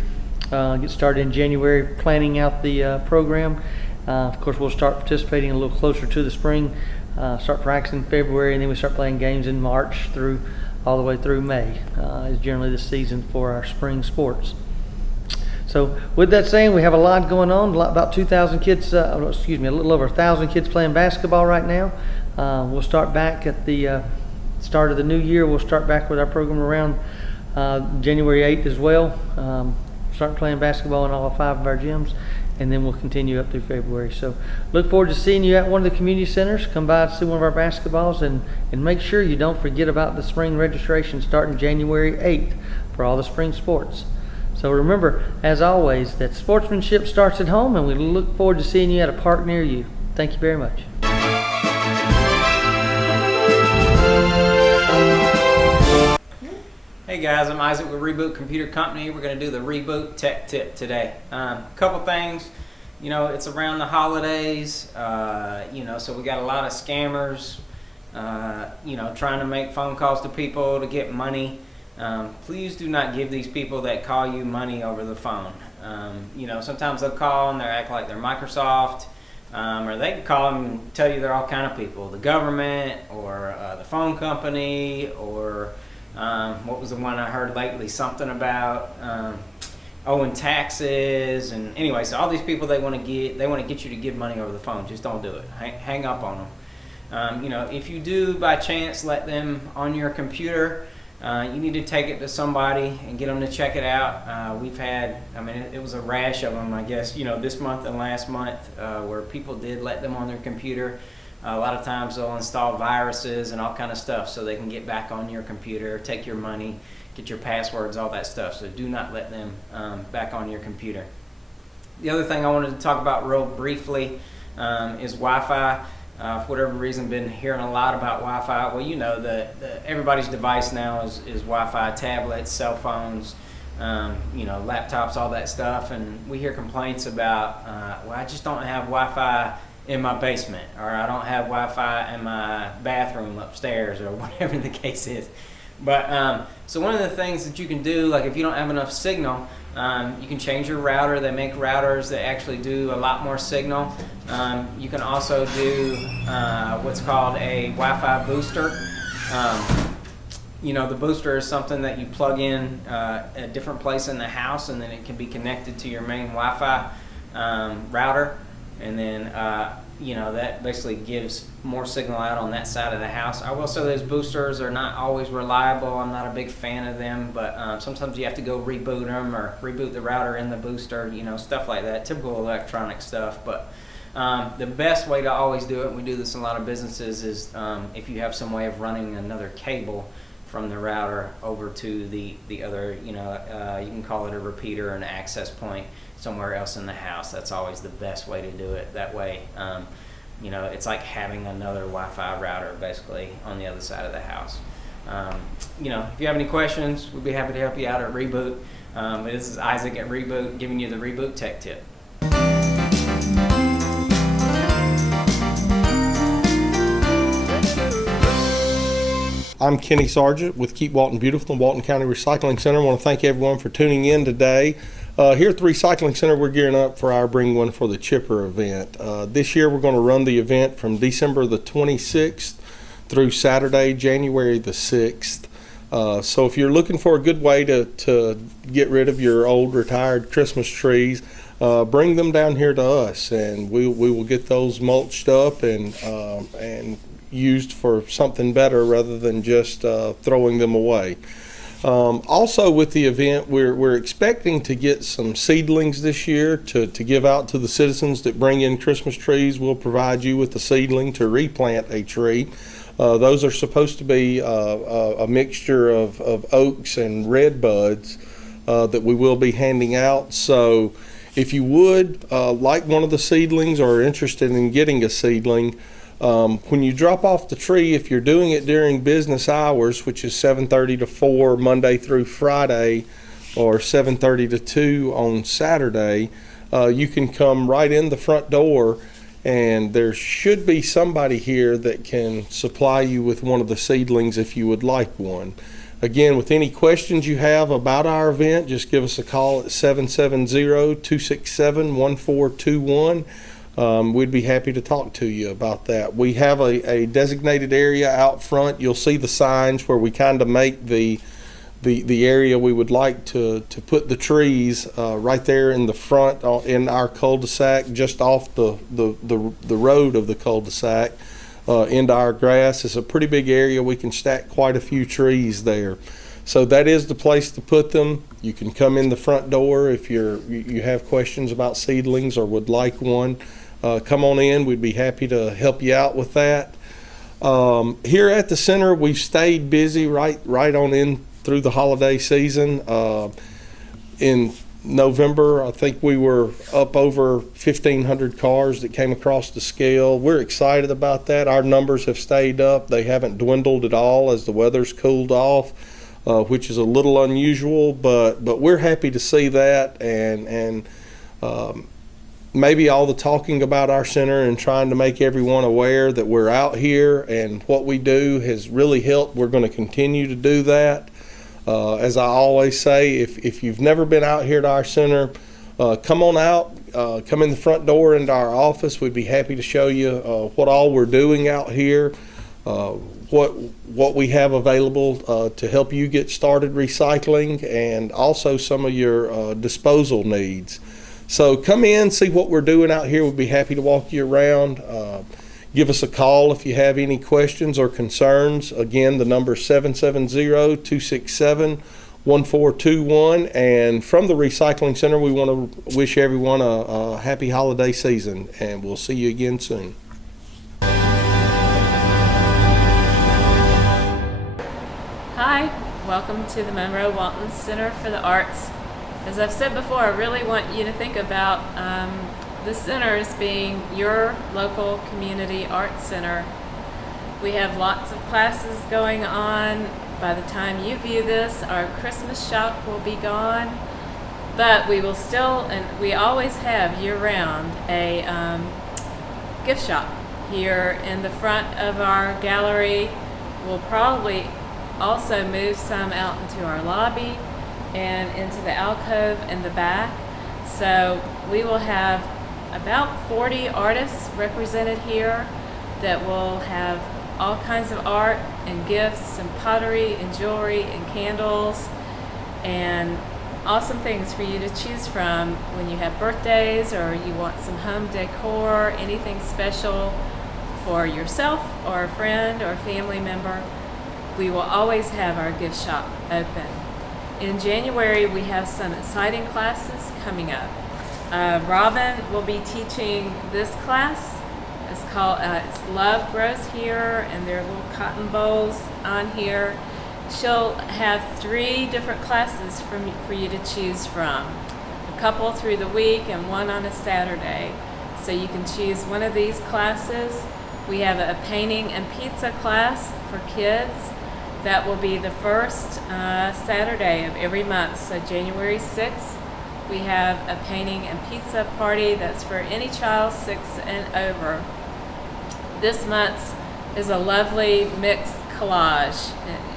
Get started in January planning out the program. Of course, we'll start participating a little closer to the spring, start practicing in February, and then we start playing games in March through all the way through May is generally the season for our spring sports. So with that saying, we have a lot going on. About 2,000 kids, a little over 1,000 kids playing basketball right now. We'll start back at the start of the new year. We'll start back with our program around January 8th as well. Start playing basketball in all 5 of our gyms, and then we'll continue up through February. So look forward to seeing you at one of the community centers. Come by to see one of our basketballs, and make sure you don't forget about the spring registration starting January 8th for all the spring sports. So remember, as always, that sportsmanship starts at home, and we look forward to seeing you at a park near you. Thank you very much. Hey guys, I'm Isaac with Reboot Computer Company. We're going to do the Reboot Tech Tip today. A couple things, it's around the holidays, so we got a lot of scammers, trying to make phone calls to people to get money. Please do not give these people that call you money over the phone. Sometimes they'll call and they act like they're Microsoft, or they can call and tell you they're all kind of people, the government or the phone company, or what was the one I heard lately, something about owing taxes. And anyway, so all these people, they want to get you to give money over the phone. Just don't do it. Hang up on them. If you do by chance let them on your computer, you need to take it to somebody and get them to check it out. We've had, it was a rash of them, I guess, this month and last month, where people did let them on their computer. A lot of times they'll install viruses and all kind of stuff so they can get back on your computer, take your money, get your passwords, all that stuff. So do not let them back on your computer. The other thing I wanted to talk about real briefly is Wi-Fi. For whatever reason, been hearing a lot about Wi-Fi. Well, everybody's device now is Wi-Fi, tablets, cell phones, laptops, all that stuff. And we hear complaints about, I just don't have Wi-Fi in my basement, or I don't have Wi-Fi in my bathroom upstairs, or whatever the case is. But so one of the things that you can do, like if you don't have enough signal, you can change your router. They make routers that actually do a lot more signal. You can also do what's called a Wi-Fi booster. The booster is something that you plug in at a different place in the house, and then it can be connected to your main Wi-Fi router. And then, that basically gives more signal out on that side of the house. I will say those boosters are not always reliable. I'm not a big fan of them, but sometimes you have to go reboot them or reboot the router in the booster, stuff like that, typical electronic stuff. But the best way to always do it, and we do this in a lot of businesses, is if you have some way of running another cable from the router over to the other, you can call it a repeater or an access point somewhere else in the house. That's always the best way to do it. That way, it's like having another Wi-Fi router basically on the other side of the house. If you have any questions, we'd be happy to help you out at Reboot. This is Isaac at Reboot giving you the Reboot Tech Tip. I'm Kenny Sargent with Keep Walton Beautiful and Walton County Recycling Center. I want to thank everyone for tuning in today. Here at the Recycling Center, we're gearing up for our Bring One for the Chipper event. This year, we're going to run the event from December the 26th through Saturday, January the 6th. So if you're looking for a good way to get rid of your old retired Christmas trees, bring them down here to us, and we will get those mulched up and used for something better rather than just throwing them away. Also with the event, we're expecting to get some seedlings this year to give out to the citizens that bring in Christmas trees. We'll provide you with a seedling to replant a tree. Those are supposed to be a mixture of oaks and red buds that we will be handing out. So if you would like one of the seedlings or are interested in getting a seedling, when you drop off the tree, if you're doing it during business hours, which is 7:30 to 4 Monday through Friday, or 7:30 to 2 on Saturday, you can come right in the front door, and there should be somebody here that can supply you with one of the seedlings if you would like one. Again, with any questions you have about our event, just give us a call at 770-267-1421. we'd be happy to talk to you about that. We have a designated area out front. You'll see the signs where we kind of make the area we would like to put the trees right there in the front in our cul-de-sac, just off the road of the cul-de-sac into our grass. It's a pretty big area. We can stack quite a few trees there. So that is the place to put them. You can come in the front door if you have questions about seedlings or would like one. Come on in. We'd be happy to help you out with that. Here at the center, we've stayed busy right on in through the holiday season. In November, I think we were up over 1,500 cars that came across the scale. We're excited about that. Our numbers have stayed up. They haven't dwindled at all as the weather's cooled off, which is a little unusual, but we're happy to see that, and maybe all the talking about our center and trying to make everyone aware that we're out here and what we do has really helped. We're going to continue to do that. As I always say, if you've never been out here to our center, come on out, come in the front door into our office. We'd be happy to show you what all we're doing out here, what we have available to help you get started recycling, and also some of your disposal needs. So come in, see what we're doing out here. We'd be happy to walk you around. Give us a call if you have any questions or concerns. Again, the number is 770-267-1421. And from the Recycling Center, we want to wish everyone a happy holiday season, and we'll see you again soon. Hi, welcome to the Monroe Walton Center for the Arts. As I've said before, I really want you to think about the center as being your local community arts center. We have lots of classes going on. By the time you view this, our Christmas shop will be gone, but we will still, and we always have year-round, a gift shop here in the front of our gallery. We'll probably also move some out into our lobby and into the alcove in the back. So we will have about 40 artists represented here that will have all kinds of art and gifts and pottery and jewelry and candles and awesome things for you to choose from when you have birthdays or you want some home decor, anything special for yourself or a friend or a family member. We will always have our gift shop open. In January, we have some exciting classes coming up. Robin will be teaching this class. It's called it's Love Grows Here, and there are little cotton bowls on here. She'll have 3 different classes for you to choose from. A couple through the week and one on a Saturday. So you can choose one of these classes. We have a painting and pizza class for kids. That will be the first Saturday of every month. So January 6th, we have a painting and pizza party that's for any child 6 and over. This month is a lovely mixed collage.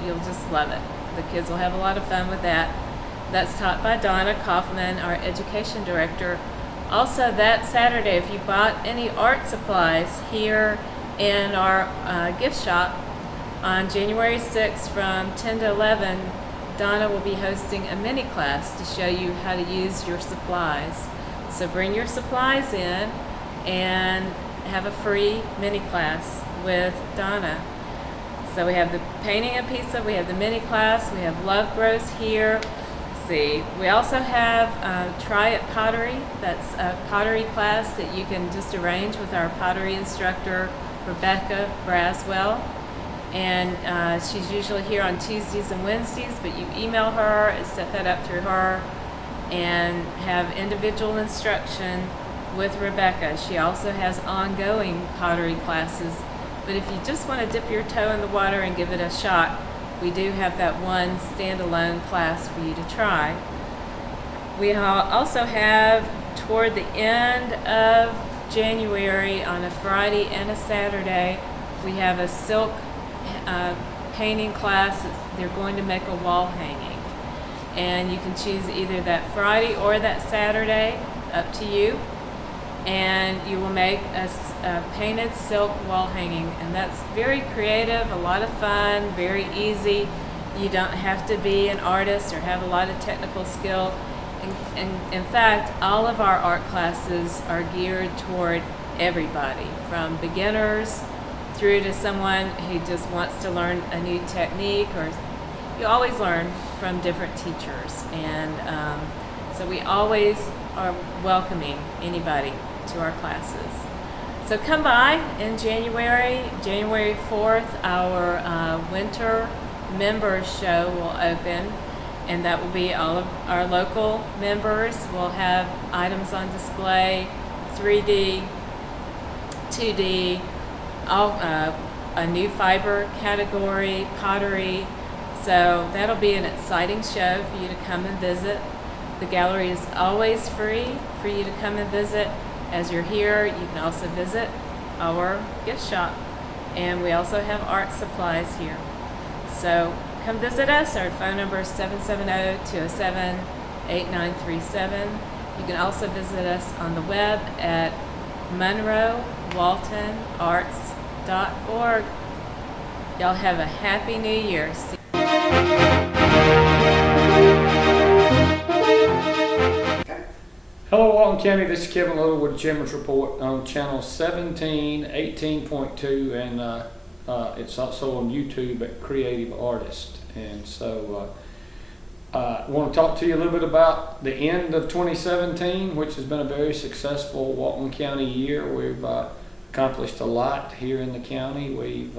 You'll just love it. The kids will have a lot of fun with that. That's taught by Donna Kaufman, our education director. Also that Saturday, if you bought any art supplies here in our gift shop, on January 6th from 10 to 11, Donna will be hosting a mini class to show you how to use your supplies. So bring your supplies in and have a free mini class with Donna. So we have the painting and pizza, we have the mini class, we have Love Grows Here. Let's see, we also have Try It Pottery. That's a pottery class that you can just arrange with our pottery instructor, Rebecca Braswell. And she's usually here on Tuesdays and Wednesdays, but you email her and set that up through her and have individual instruction with Rebecca. She also has ongoing pottery classes, but if you just want to dip your toe in the water and give it a shot, we do have that one standalone class for you to try. We also have toward the end of January on a Friday and a Saturday, we have a silk painting class. They're going to make a wall hanging, and you can choose either that Friday or that Saturday, up to you. and you will make a painted silk wall hanging, and that's very creative, a lot of fun, very easy. You don't have to be an artist or have a lot of technical skill. In fact, all of our art classes are geared toward everybody, from beginners through to someone who just wants to learn a new technique, or you always learn from different teachers. And so we always are welcoming anybody to our classes. So come by in January 4th, our winter members show will open, and that will be all of our local members. We'll have items on display, 3D, 2D, all, a new fiber category, pottery. So that'll be an exciting show for you to come and visit. The gallery is always free for you to come and visit. As you're here, you can also visit our gift shop. And we also have art supplies here. So come visit us. Our phone number is 770-207-8937. You can also visit us on the web at monroewaltonarts.org. Y'all have a happy new year. Hello, Walton County. This is Kevin Little with the Chairman's Report on channel 17, 18.2, and it's also on YouTube at Creative Artist. And so I want to talk to you a little bit about the end of 2017, which has been a very successful Walton County year. We've accomplished a lot here in the county. We've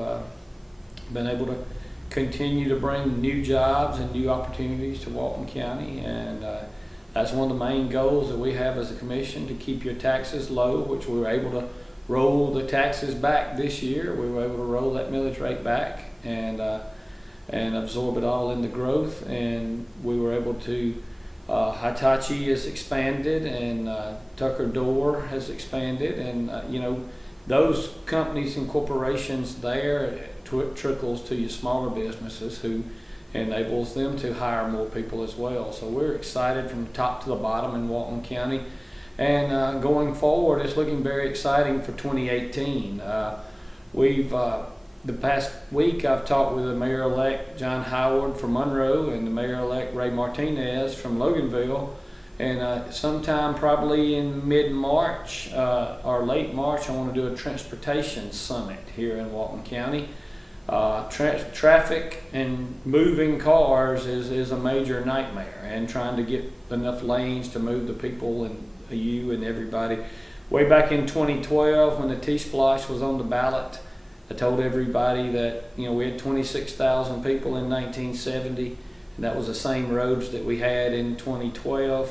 been able to continue to bring new jobs and new opportunities to Walton County, and that's one of the main goals that we have as a commission, to keep your taxes low, which we were able to roll the taxes back this year. We were able to roll that millage rate back and absorb it all in the growth, and we were able to Hitachi has expanded, and Tucker Door has expanded, and those companies and corporations there trickles to your smaller businesses, who enables them to hire more people as well. So we're excited from the top to the bottom in Walton County, and going forward, it's looking very exciting for 2018. The past week, I've talked with the Mayor-elect John Howard from Monroe and the Mayor-elect Ray Martinez from Loganville, and sometime probably in mid-March or late March, I want to do a transportation summit here in Walton County. Traffic and moving cars is a major nightmare, and trying to get enough lanes to move the people and you and everybody. Way back in 2012, when the T-Splash was on the ballot, I told everybody that we had 26,000 people in 1970, and that was the same roads that we had in 2012.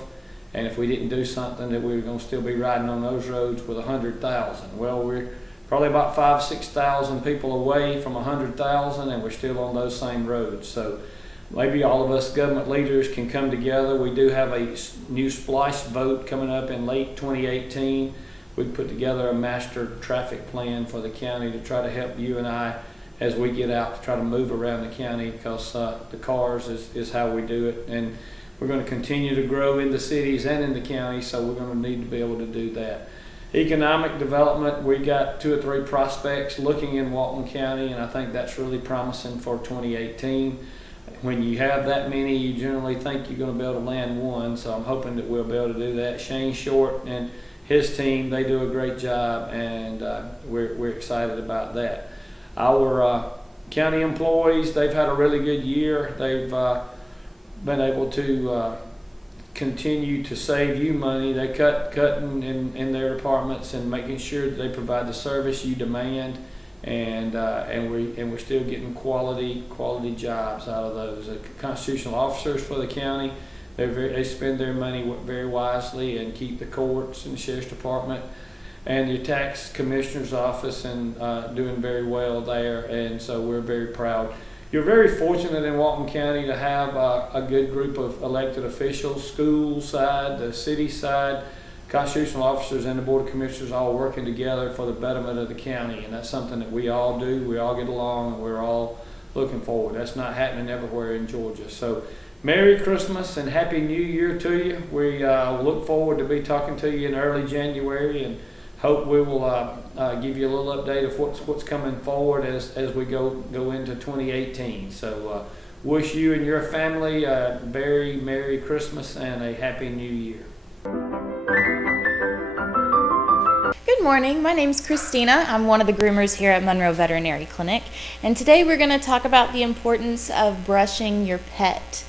And if we didn't do something, that we were going to still be riding on those roads with 100,000. Well, we're probably about 5,000-6,000 people away from 100,000, and we're still on those same roads. So maybe all of us government leaders can come together. We do have a new splice vote coming up in late 2018. We put together a master traffic plan for the county to try to help you and I as we get out to try to move around the county, because the cars is how we do it. And we're going to continue to grow in the cities and in the county, so we're going to need to be able to do that. Economic development, we got 2 or 3 prospects looking in Walton County, and I think that's really promising for 2018. When you have that many, you generally think you're going to be able to land one, so I'm hoping that we'll be able to do that. Shane Short and his team, they do a great job, and we're excited about that. Our county employees, they've had a really good year. They've been able to continue to save you money. They cutting in their departments and making sure that they provide the service you demand, and we're still getting quality jobs out of those. The constitutional officers for the county, they spend their money very wisely and keep the courts and the sheriff's department and your tax commissioner's office and doing very well there, and so we're very proud. You're very fortunate in Walton County to have a good group of elected officials, school side, the city side, constitutional officers, and the Board of Commissioners all working together for the betterment of the county, and that's something that we all do. We all get along, and we're all looking forward. That's not happening everywhere in Georgia. So Merry Christmas and Happy New Year to you. We look forward to be talking to you in early January, and hope we will give you a little update of what's coming forward as we go into 2018. So wish you and your family a very Merry Christmas and a Happy New Year. Good morning, my name's Christina. I'm one of the groomers here at Monroe Veterinary Clinic, and today we're going to talk about the importance of brushing your pet.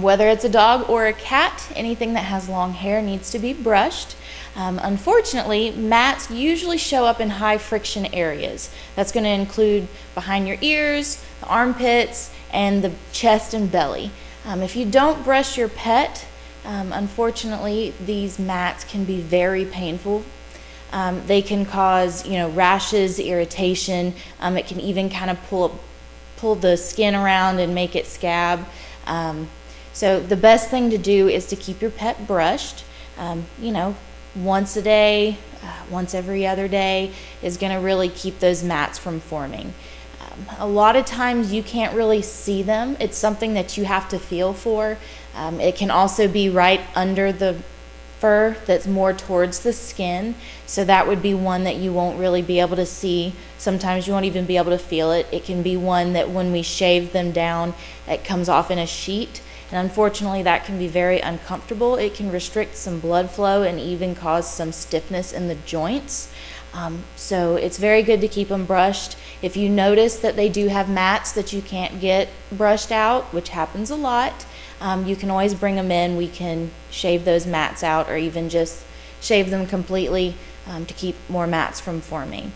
Whether it's a dog or a cat, anything that has long hair needs to be brushed. Unfortunately, mats usually show up in high friction areas. That's going to include behind your ears, the armpits, and the chest and belly. If you don't brush your pet, unfortunately, these mats can be very painful. They can cause, rashes, irritation. It can even kind of pull the skin around and make it scab. So the best thing to do is to keep your pet brushed. Once a day, once every other day is going to really keep those mats from forming. A lot of times you can't really see them. It's something that you have to feel for. It can also be right under the fur that's more towards the skin, so that would be one that you won't really be able to see. Sometimes you won't even be able to feel it. It can be one that when we shave them down, it comes off in a sheet, and unfortunately that can be very uncomfortable. It can restrict some blood flow and even cause some stiffness in the joints. So it's very good to keep them brushed. If you notice that they do have mats that you can't get brushed out, which happens a lot, you can always bring them in. We can shave those mats out, or even just shave them completely to keep more mats from forming.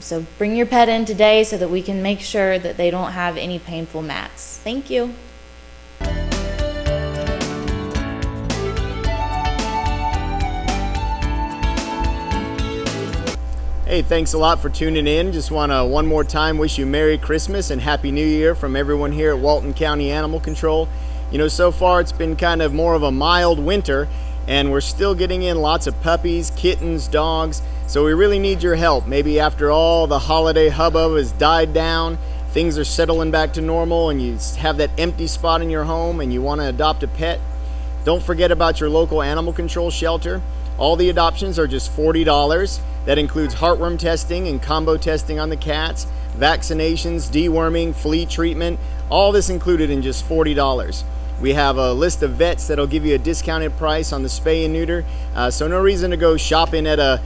So bring your pet in today so that we can make sure that they don't have any painful mats. Thank you. Hey, thanks a lot for tuning in. Just want to one more time wish you Merry Christmas and Happy New Year from everyone here at Walton County Animal Control. So far it's been kind of more of a mild winter, and we're still getting in lots of puppies, kittens, dogs. So we really need your help. Maybe after all the holiday hubbub has died down, things are settling back to normal, and you have that empty spot in your home and you want to adopt a pet. Don't forget about your local animal control shelter. All the adoptions are just $40. That includes heartworm testing and combo testing on the cats, vaccinations, deworming, flea treatment, all this included in just $40. We have a list of vets that'll give you a discounted price on the spay and neuter, so no reason to go shopping at a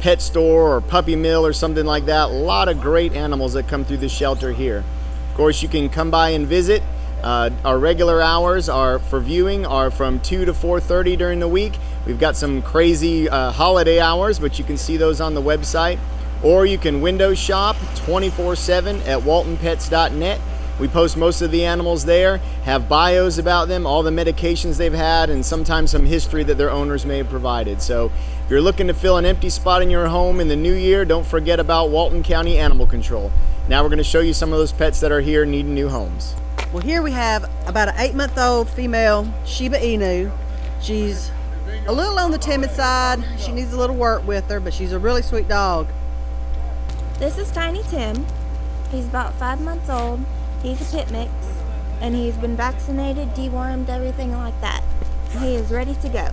pet store or puppy mill or something like that. A lot of great animals that come through the shelter here. Of course, you can come by and visit. Our regular hours for viewing are from 2 to 4:30 during the week. We've got some crazy holiday hours, but you can see those on the website. Or you can window shop 24/7 at waltonpets.net. We post most of the animals there, have bios about them, all the medications they've had, and sometimes some history that their owners may have provided. So if you're looking to fill an empty spot in your home in the new year, don't forget about Walton County Animal Control. Now we're going to show you some of those pets that are here needing new homes. Well, here we have about an 8-month-old female Shiba Inu. She's a little on the timid side. She needs a little work with her, but she's a really sweet dog. This is Tiny Tim. He's about 5 months old. He's a pit mix, and he's been vaccinated, dewormed, everything like that. He is ready to go.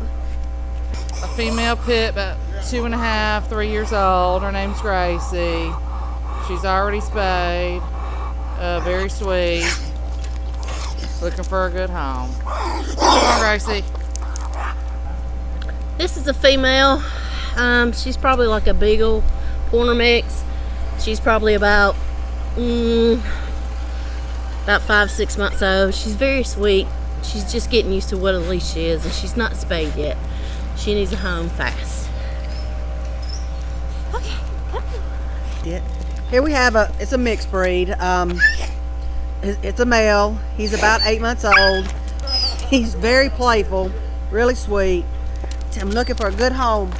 A female pit, about 2.5, 3 years old. Her name's Gracie. She's already spayed. Very sweet. Looking for a good home. Come on, Gracie. This is a female. She's probably like a Beagle Pointer mix. She's probably about 5-6 months old. She's very sweet. She's just getting used to what a leash is, and she's not spayed yet. She needs a home fast. Okay, come on. Yeah. Here we have it's a mixed breed. It's a male. He's about 8 months old. He's very playful, really sweet. I'm looking for a good home.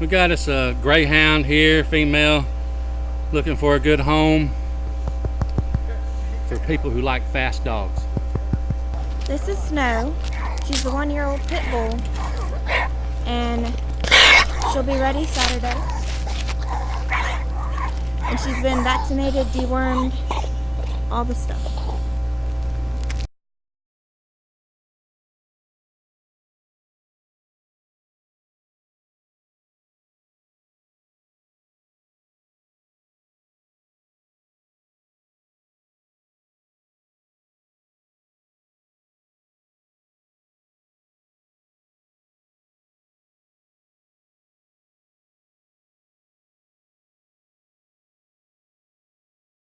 We got us a greyhound here, female, looking for a good home for people who like fast dogs. This is Snow. She's a 1-year-old pit bull, and she'll be ready Saturday. And she's been vaccinated, dewormed, all the stuff.